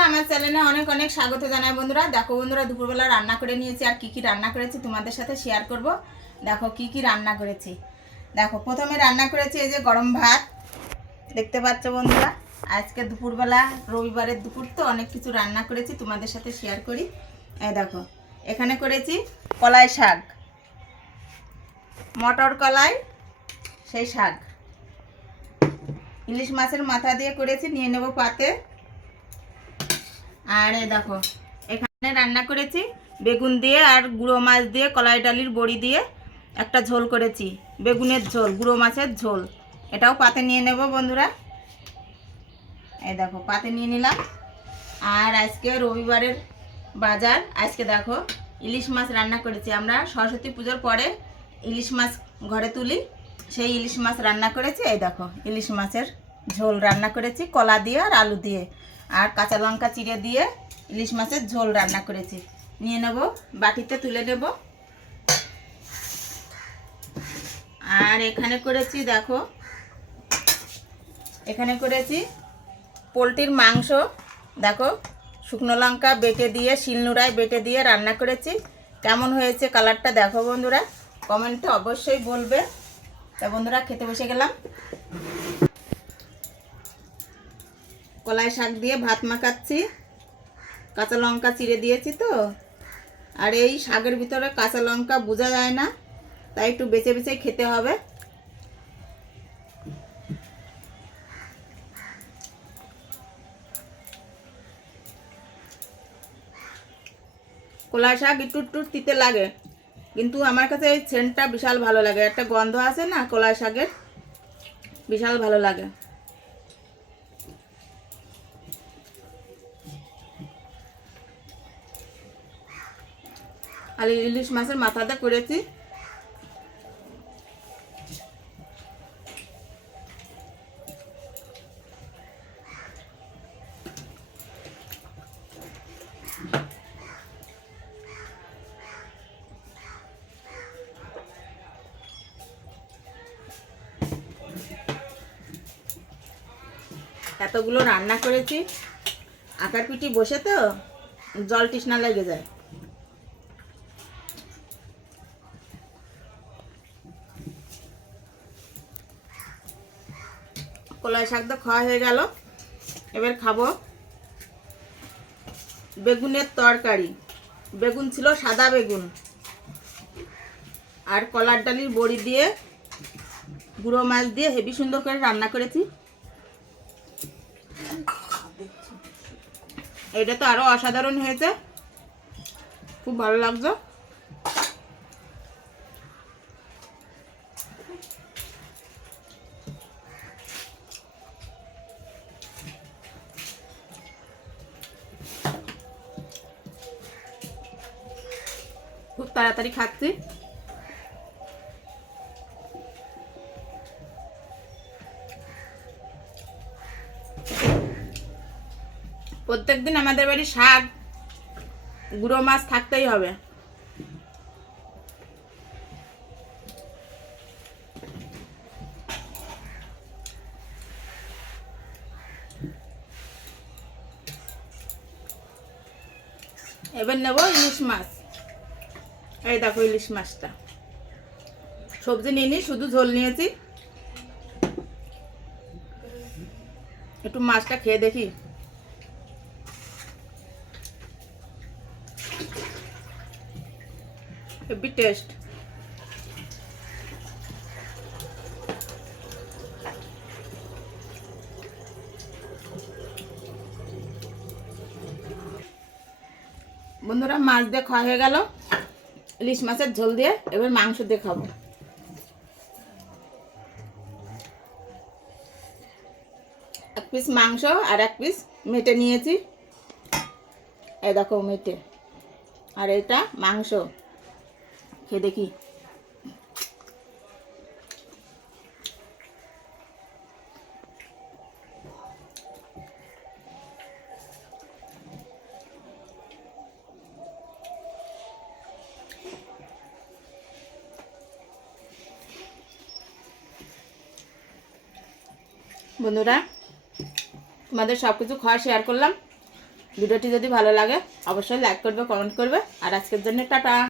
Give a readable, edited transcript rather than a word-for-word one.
বন্ধুরা আমার চ্যানেলে অনেক অনেক স্বাগত জানাই। বন্ধুরা দেখো বন্ধুরা দুপুরবেলা রান্না করে নিয়েছি, আর কি কি রান্না করেছি তোমাদের সাথে শেয়ার করব। দেখো কি কি রান্না করেছি। দেখো প্রথমে রান্না করেছি এই যে গরম ভাত, দেখতে পাচ্ছ বন্ধুরা। আজকে দুপুরবেলা রবিবারের দুপুর তো অনেক কিছু রান্না করেছি, তোমাদের সাথে শেয়ার করি। এই দেখো এখানে করেছি কলাই শাক, মটর কলাই, সেই শাক ইলিশ মাছের মাথা দিয়ে করেছি, নিয়ে নেব পাতে। আর এই দেখো এখানে রান্না করেছি বেগুন দিয়ে আর গুঁড়ো মাছ দিয়ে, কলাই ডালির বড়ি দিয়ে একটা ঝোল করেছি, বেগুনের ঝোল, গুঁড়ো মাছের ঝোল। এটাও পাতে নিয়ে নেব বন্ধুরা। এই দেখো পাতে নিয়ে নিলাম। আর আজকে রবিবারের বাজার, আজকে দেখো ইলিশ মাছ রান্না করেছি। আমরা সরস্বতী পুজোর পরে ইলিশ মাছ ঘরে তুলি, সেই ইলিশ মাছ রান্না করেছি। এই দেখো ইলিশ মাছের ঝোল রান্না করেছি কলা দিয়ে আর আলু দিয়ে, আর কাঁচা লঙ্কা চিড়ে দিয়ে ইলিশ মাছের ঝোল রান্না করেছি। নিয়ে নেব, বাটিতে তুলে নেব। আর এখানে করেছি দেখো, এখানে করেছি পোলট্রির মাংস। দেখো শুকনো লঙ্কা বেটে দিয়ে, শিলনোড়ায় বেটে দিয়ে রান্না করেছি। কেমন হয়েছে কালারটা দেখো বন্ধুরা, কমেন্টে অবশ্যই বলবে। তা বন্ধুরা খেতে বসে গেলাম। কলাই শাক দিয়ে ভাত মাখাচ্ছি, কাঁচা লঙ্কা চিড়ে দিয়েছি তো। আর এই শাকের ভিতরে কাঁচা লঙ্কা বোঝা যায় না, তাই একটু বেছে বেছে খেতে হবে। কলাই শাক একটু একটু তিতে লাগে, কিন্তু আমার কাছে এই সেন্টটা বিশাল ভালো লাগে। একটা গন্ধ আছে না কলাই শাকের, বিশাল ভালো লাগে। আর ইলিশ মাছের মাথাটা করেছি। এতগুলো রান্না করেছি, আকার পিটি বসে তো জল তৃষ্ণা লেগে যায়। কলাই শাক তো খাওয়া হয়ে গেল, এবার খাবো বেগুনের তরকারি। বেগুন ছিল সাদা বেগুন, আর কলার ডালির বড়ি দিয়ে, গুঁড়ো মাছ দিয়ে হেবি সুন্দর করে রান্না করেছি। এটা তো আরো অসাধারণ হয়েছে, খুব ভালো লাগছে। খুব তাড়াতাড়ি খাচ্ছি। প্রত্যেকদিন আমাদের বাড়ি শাক, গুঁড়ো মাছ থাকতেই হবে। এবার নেব ইলিশ মাছ। এই দেখো ইলিশ মাছটা, সবজি নিয়ে নিই, শুধু ঝোল নিয়েছি। একটু মাছটা খেয়ে দেখি। Heavy taste. বন্ধুরা মাছ দিয়ে খাওয়া হয়ে গেল, ইলিশ মাছের ঝোল দিয়ে। এবার মাংস দিয়ে খাবো। এক পিস মাংস আর এক পিস মেটে নিয়েছি। এই দেখো মেটে, আর এটা মাংস। খেয়ে দেখি। বন্ধুরা তোমাদের সব কিছু খাওয়া শেয়ার করলাম। ভিডিওটি যদি ভালো লাগে অবশ্যই লাইক করবে, কমেন্ট করবে। আর আজকের জন্য টাটা।